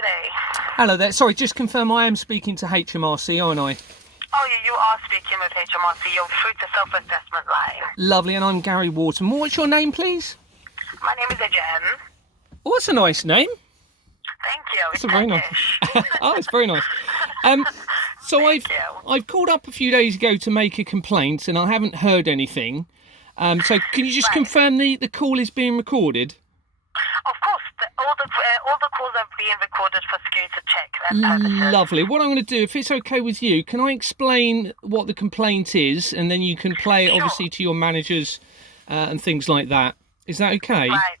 Today. Hello there. Sorry, just confirm I am speaking to HMRC, aren't I? Oh, you are speaking with HMRC. You're through to self-assessment line. Lovely, and I'm Gary Waterman. What's your name, please? My name is Jen. Oh, that's a nice name. Thank you. It's a very nice. Turkish. Oh, it's very nice. So I've called up a few days ago to make a complaint, and I haven't heard anything. So can you just confirm the call is being recorded? Of course, all the calls are being recorded for security check purposes. Lovely. What I'm going to do, if it's okay with you, can I explain what the complaint is, and then you can play it obviously to your managers and things like that. Is that okay? Right.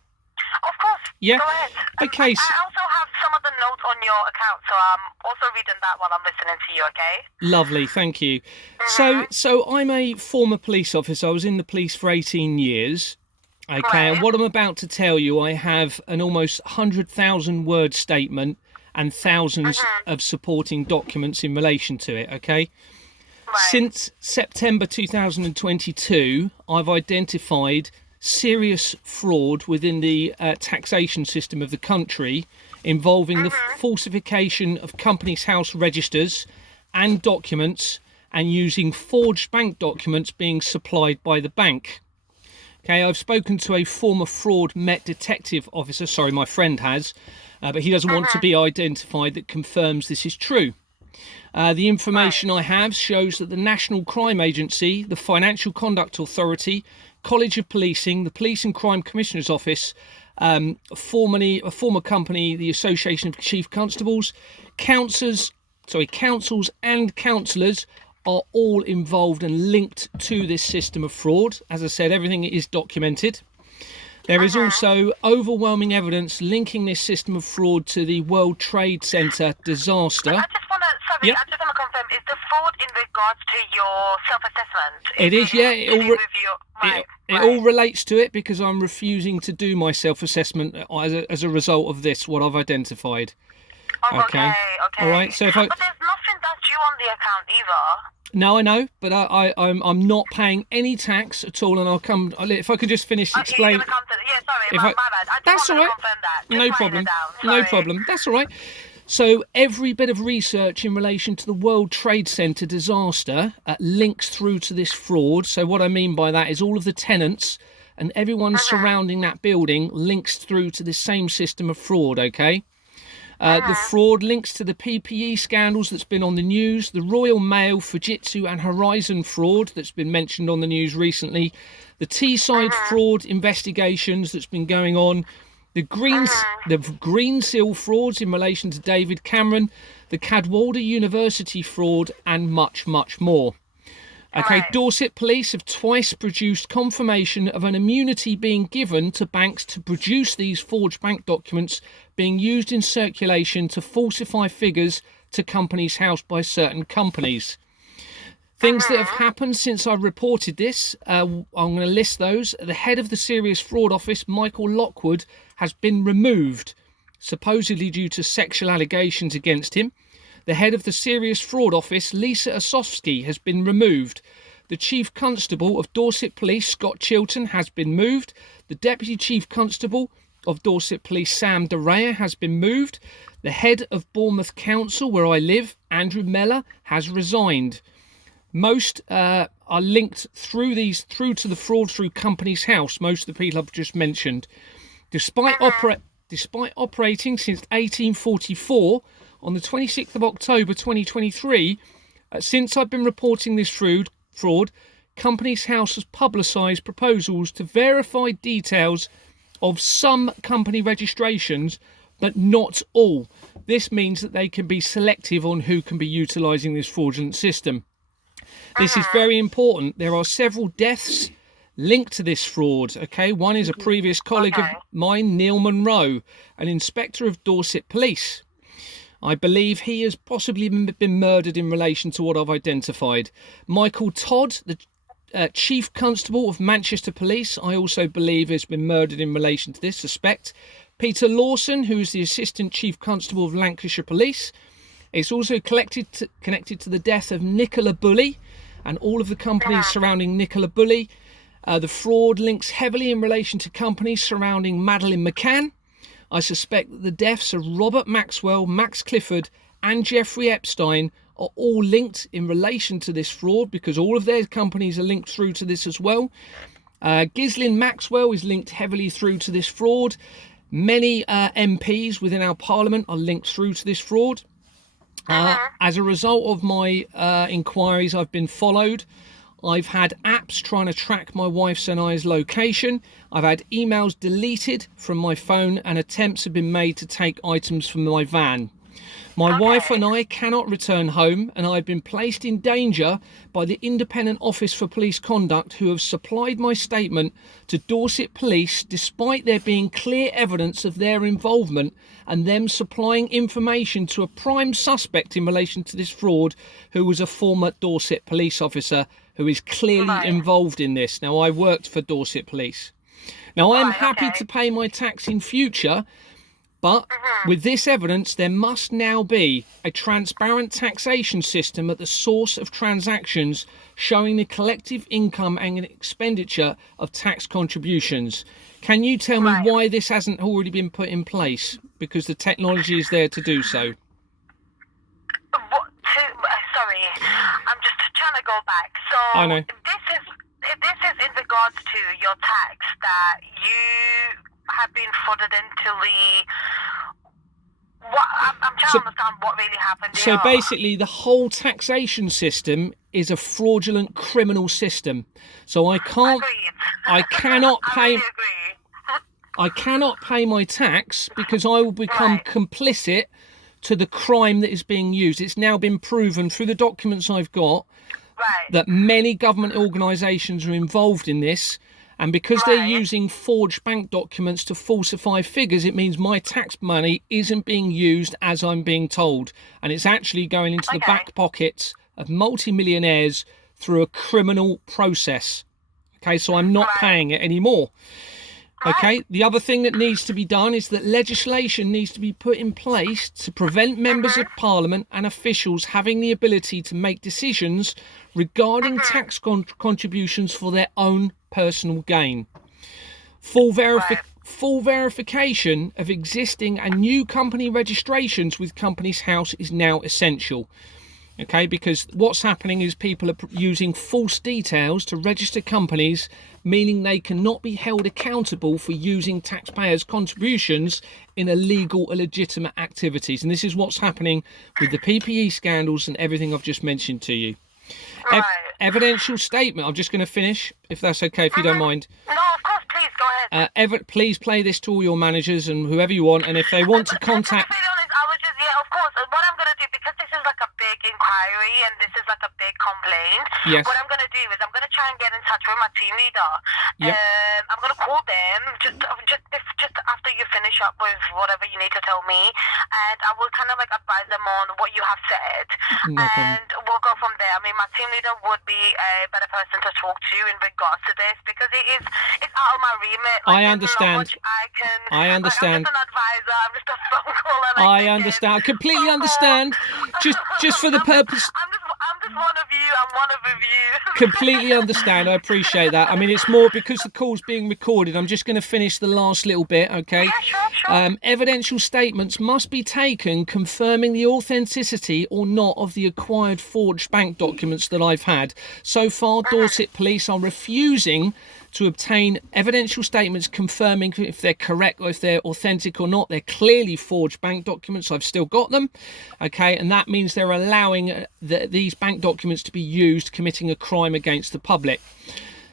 Of course. Yeah. Go ahead. Okay. I also have some of the notes on your account, so I'm also reading that while I'm listening to you. Okay. Lovely. Thank you. So I'm a former police officer. I was in the police for 18 years. Okay, Right. and what I'm about to tell you, I have an almost 100,000 word statement and thousands of supporting documents in relation to it, okay? Right. Since September 2022, I've identified serious fraud within the taxation system of the country involving the falsification of companies' house registers and documents and using forged bank documents being supplied by the bank. Okay, I've spoken to a former fraud Met detective officer, sorry, my friend has, but he doesn't want to be identified, that confirms this is true. The information I have shows that the National Crime Agency, the Financial Conduct Authority, College of Policing, the Police and Crime Commissioner's Office, a former company, the Association of Chief Constables, councils and councillors are all involved and linked to this system of fraud. As I said, everything is documented. There is also overwhelming evidence linking this system of fraud to the World Trade Center disaster. I just want to confirm, is the fraud in regards to your self-assessment? It is, yeah. It all relates to it because I'm refusing to do my self-assessment as a result of this, what I've identified. Oh, okay. All right. So But there's nothing that's due on the account either. No, I know, but I'm not paying any tax at all, and I'll come. If I could just finish explain. Yeah, sorry, my bad. That's all right. Confirm that. No problem. No problem. That's all right. So every bit of research in relation to the World Trade Center disaster links through to this fraud. So what I mean by that is all of the tenants and everyone surrounding that building links through to the same system of fraud. Okay. The fraud links to the PPE scandals that's been on the news, the Royal Mail, Fujitsu and Horizon fraud that's been mentioned on the news recently, the Teesside fraud investigations that's been going on, the Green Seal frauds in relation to David Cameron, the Cadwalder University fraud and much, much more. Okay, Dorset Police have twice produced confirmation of an immunity being given to banks to produce these forged bank documents being used in circulation to falsify figures to companies' house by certain companies. Things that have happened since I reported this, I'm going to list those. The head of the Serious Fraud Office, Michael Lockwood, has been removed, supposedly due to sexual allegations against him. The head of the Serious Fraud Office, Lisa Osofsky, has been removed. The Chief Constable of Dorset Police, Scott Chilton, has been moved. The Deputy Chief Constable of Dorset Police, Sam DeRaya, has been moved. The head of Bournemouth Council, where I live, Andrew Meller, has resigned. Most are linked through to the fraud through Companies House, most of the people I've just mentioned. Despite operating since 1844, on the 26th of October 2023, since I've been reporting this fraud, Companies House has publicised proposals to verify details of some company registrations, but not all. This means that they can be selective on who can be utilising this fraudulent system. This is very important. There are several deaths linked to this fraud. Okay, one is a previous colleague of mine, Neil Monroe, an inspector of Dorset Police. I believe he has possibly been murdered in relation to what I've identified. Michael Todd, the Chief Constable of Manchester Police, I also believe has been murdered in relation to this suspect. Peter Lawson, who is the Assistant Chief Constable of Lancashire Police, is also connected to the death of Nicola Bulley and all of the companies surrounding Nicola Bulley. The fraud links heavily in relation to companies surrounding Madeleine McCann. I suspect that the deaths of Robert Maxwell, Max Clifford and Jeffrey Epstein are all linked in relation to this fraud, because all of their companies are linked through to this as well. Ghislaine Maxwell is linked heavily through to this fraud. Many MPs within our parliament are linked through to this fraud. As a result of my inquiries, I've been followed. I've had apps trying to track my wife's and I's location. I've had emails deleted from my phone, and attempts have been made to take items from my van. My wife and I cannot return home, and I've been placed in danger by the Independent Office for Police Conduct, who have supplied my statement to Dorset Police despite there being clear evidence of their involvement and them supplying information to a prime suspect in relation to this fraud, who was a former Dorset police officer who is clearly involved in this. Now, I worked for Dorset Police. Now, I am happy to pay my tax in future, but with this evidence, there must now be a transparent taxation system at the source of transactions, showing the collective income and expenditure of tax contributions. Can you tell me why this hasn't already been put in place? Because the technology is there to do so. Sorry, I'm just trying to go back. So I know. This is in regards to your tax that you have been fraudulently. I'm trying to understand what really happened. So basically, the whole taxation system is a fraudulent criminal system. So I cannot pay. I cannot pay my tax because I will become complicit to the crime that is being used. It's now been proven through the documents I've got that many government organisations are involved in this. And because they're using forged bank documents to falsify figures, it means my tax money isn't being used as I'm being told. And it's actually going into the back pockets of multimillionaires through a criminal process. Okay, so I'm not paying it anymore. Okay, the other thing that needs to be done is that legislation needs to be put in place to prevent members of parliament and officials having the ability to make decisions regarding tax contributions for their own personal gain. Full verification of existing and new company registrations with Companies House is now essential. Okay, because what's happening is people are using false details to register companies, meaning they cannot be held accountable for using taxpayers' contributions in illegal or legitimate activities. And this is what's happening with the PPE scandals and everything I've just mentioned to you. Evidential statement. I'm just going to finish, if that's okay, if you don't mind. No, of course, please, go ahead. Please play this to all your managers and whoever you want, and if they want to contact... To be honest, I was just, of course, what I'm going to do, because this is like a big inquiry and this is like a big complaint, what I'm going to do is I'm going to try and get in touch with my team leader. I'm going to call them just after you finish up with whatever you need to tell me, and I will kind of like advise them on what you have said, and we'll go from there. I mean, my team leader would be a better person to talk to in regards to this, because it's out of my remit. Like, I understand. I understand. I'm just an advisor. I'm just a phone caller. I understand. I completely understand. Just for the purpose. I'm just one of you. I'm one of you. Completely understand. I appreciate that. I mean, it's more because the call's being recorded. I'm just going to finish the last little bit, okay? Yeah, sure. Evidential statements must be taken confirming the authenticity or not of the acquired forged bank documents that I've had. So far, Dorset Police are refusing to obtain evidential statements confirming if they're correct or if they're authentic or not. They're clearly forged bank documents. I've still got them, okay, and that means they're allowing these bank documents to be used committing a crime against the public.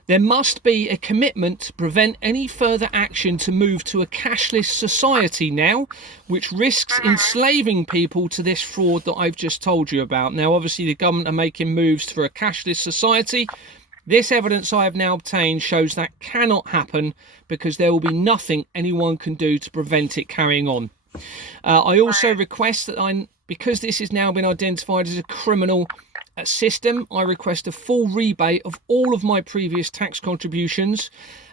There must be a commitment to prevent any further action to move to a cashless society now, which risks enslaving people to this fraud that I've just told you about. Now, obviously, the government are making moves for a cashless society. This evidence I have now obtained shows that cannot happen, because there will be nothing anyone can do to prevent it carrying on. I also request that because this has now been identified as a criminal system, I request a full rebate of all of my previous tax contributions,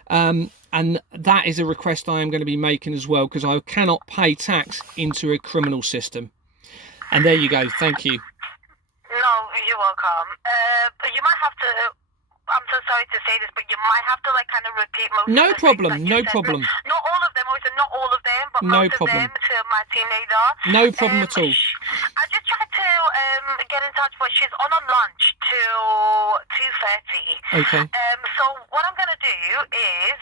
and that is a request I am going to be making as well, because I cannot pay tax into a criminal system. And there you go. Thank you. No, you're welcome. You might have to I'm so sorry to say this, but you might have to kind of repeat most No of the problem, things that you no said. problem. Not all of them, obviously not all of them, but No most problem. of them to my team leader. No problem at all. I just tried to get in touch, but she's on a lunch till 2:30. Okay. So what I'm going to do is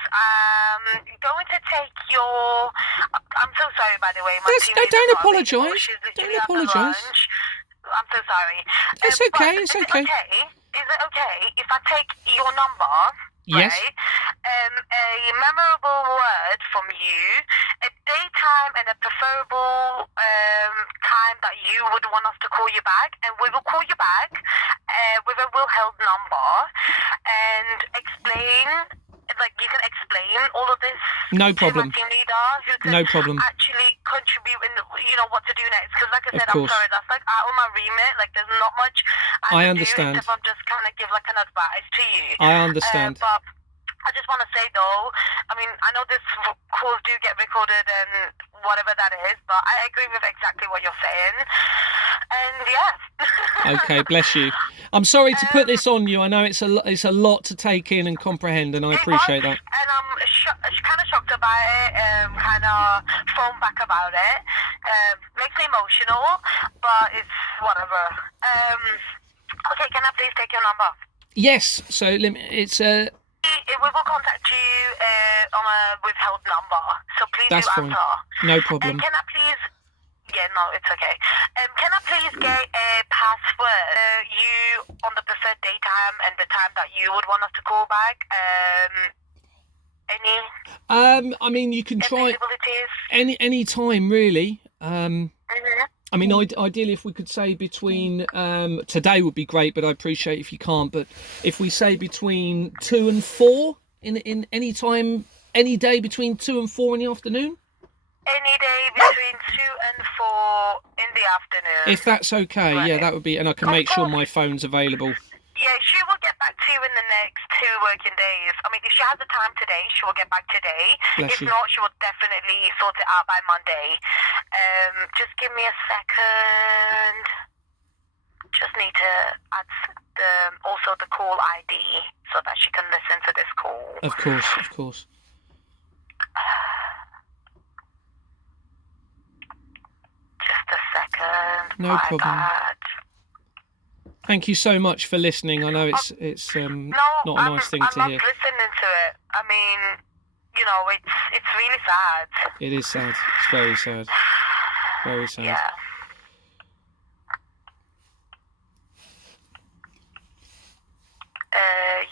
going to take your... I'm so sorry, by the way. My team leader don't apologise. She's Don't literally at the apologise. lunch. I'm so sorry. It's okay. It's okay. Is it okay if I take your number, Yes. right? A memorable word from you, a daytime and a preferable time that you would want us to call you back, and we will call you back with a will-held number and explain. You can explain all of this No problem. to my team leader, who can No problem. actually contribute in, what to do next. Because like I said, Of I'm course. sorry, that's out of my remit. There's not much I can understand. do except I'm just kind of give an advice to you. I understand. But I just want to say though, I know this calls do get recorded and whatever that is, but I agree with exactly what you're saying. And yeah. Okay, bless you. I'm sorry to put this on you. I know it's a lot to take in and comprehend, and I appreciate that. And I'm kind of shocked about it, kind of thrown back about it. Makes me emotional, but it's whatever. Okay, can I please take your number? Yes. So it's We will contact you on a withheld number, so please That's do fine. answer. No problem. Can I please... Yeah, no, it's okay. Can I please get a password? You on the preferred daytime and the time that you would want us to call back? Any? You can try Possibilities? any time really. Mm-hmm. Ideally, if we could say between today would be great, but I appreciate if you can't. But if we say between 2 and 4 in any time, any day between 2 and 4 in the afternoon. Any day between 2 and 4 in the afternoon. If that's okay, right. Yeah, that would be, and I can make sure my phone's available. Yeah, she will get back to you in the next 2 working days. If she has the time today, she will get back today. Bless you. Not, she will definitely sort it out by Monday. Just give me a second. Just need to add also the call ID so that she can listen to this call. Of course, of course. Just a second. No problem. Thank you so much for listening. I know it's not a nice thing to hear. I love listening to it. It's really sad. It is sad. It's very sad. Very sad. Yeah.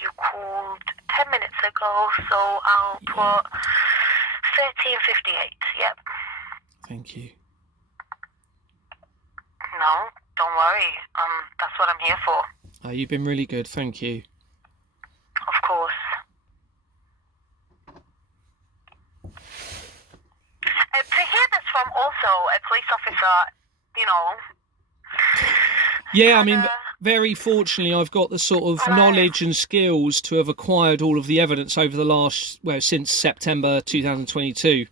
You called 10 minutes ago, so I'll put 13:58. Yep. Thank you. No, don't worry. That's what I'm here for. You've been really good. Thank you. Of course. To hear this from also a police officer, Yeah, very fortunately, I've got the sort of knowledge and skills to have acquired all of the evidence over the since September 2022.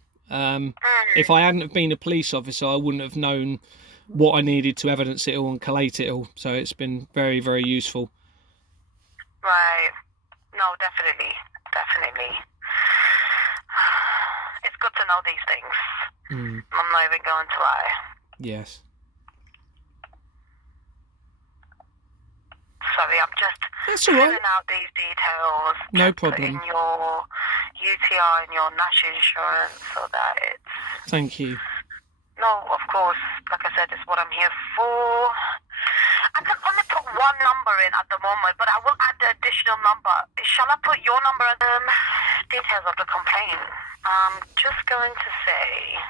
If I hadn't have been a police officer, I wouldn't have known what I needed to evidence it all and collate it all. So it's been very, very useful. Right. No, definitely. It's good to know these things. I'm not even going to lie. Yes. Sorry, I'm just filling out these details. No problem. In your UTR and your national insurance so that it's... Thank you. No, of course. Like I said, it's what I'm here for. I can only put one number in at the moment, but I will add the additional number. Shall I put your number and the details of the complaint? I'm just going to say...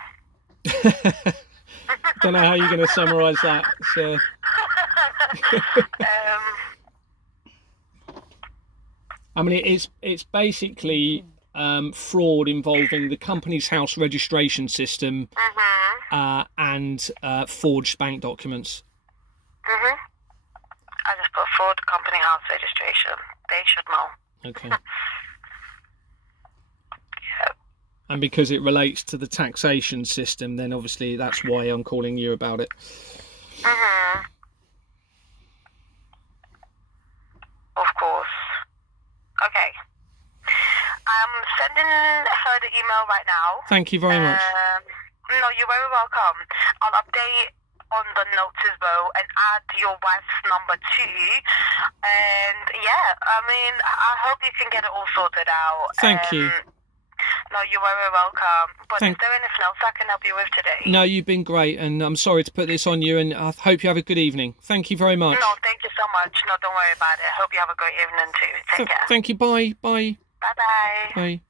Don't know how you're going to summarise that. So... it's basically fraud involving the company's house registration system and forged bank documents. I just put fraud company house registration. They should know. Okay. Yep. And because it relates to the taxation system, then obviously that's why I'm calling you about it. Of course. Okay. I'm sending her the email right now. Thank you very much. No, you're very welcome. I'll update on the notes as well and add your wife's number too. And yeah, I mean, I hope you can get it all sorted out. Thank you. No, you're very welcome. But is there anything else I can help you with today? No, you've been great, and I'm sorry to put this on you, and I hope you have a good evening. Thank you very much. No, thank you so much. No, don't worry about it. Hope you have a great evening too. Take care. Thank you. Bye. Bye. Bye-bye. Bye.